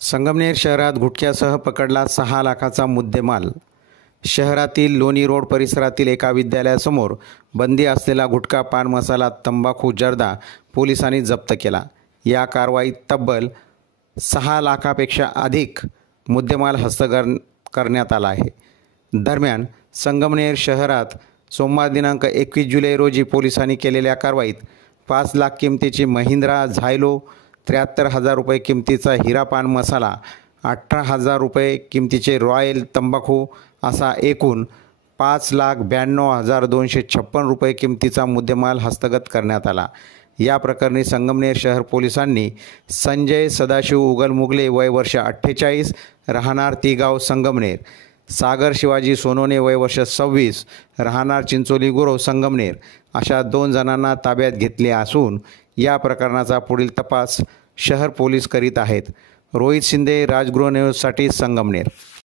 संगमनेर शहरात गुटख्यासह पकडला 6 लाखाचा मुद्देमाल। शहरातील लोणी रोड परिसरातील एका विद्यालयासमोर बंदी असलेला गुटखा, पान मसाला, तंबाखू, जर्दा पोलिसांनी जप्त केला। या कारवाईत तब्बल 6 लाखापेक्षा अधिक मुद्देमाल हस्तगत करण्यात आला आहे। दरम्यान संगमनेर शहरात सोमवार दिनांक 21 जुलै रोजी पोलिसांनी केलेल्या कारवाईत 5 लाख किमतीची महिंद्रा झायलो, 73,000 रुपये किमतीचा हिरा पान मसाला, 18,000 रुपये किमतीचे रॉयल तंबाखू असा एकूण 5,92,256 रुपये किमतीचा मुद्देमाल हस्तगत करण्यात आला। या प्रकरणी संगमनेर शहर पोलिसांनी संजय सदाशिव उगलमुगले वय वर्ष 48 राहणार तिगाव संगमनेर, सागर शिवाजी सोनोने वय वर्ष 26 राहणार चिंचोली गुरव संगमनेर अशा 2 जणांना ताब्यात घेतले असून या प्रकरणाचा पुढील तपास शहर पोलीस करीत आहेत। रोहित शिंदे, राजगृह न्यूजसाठी संगमनेर।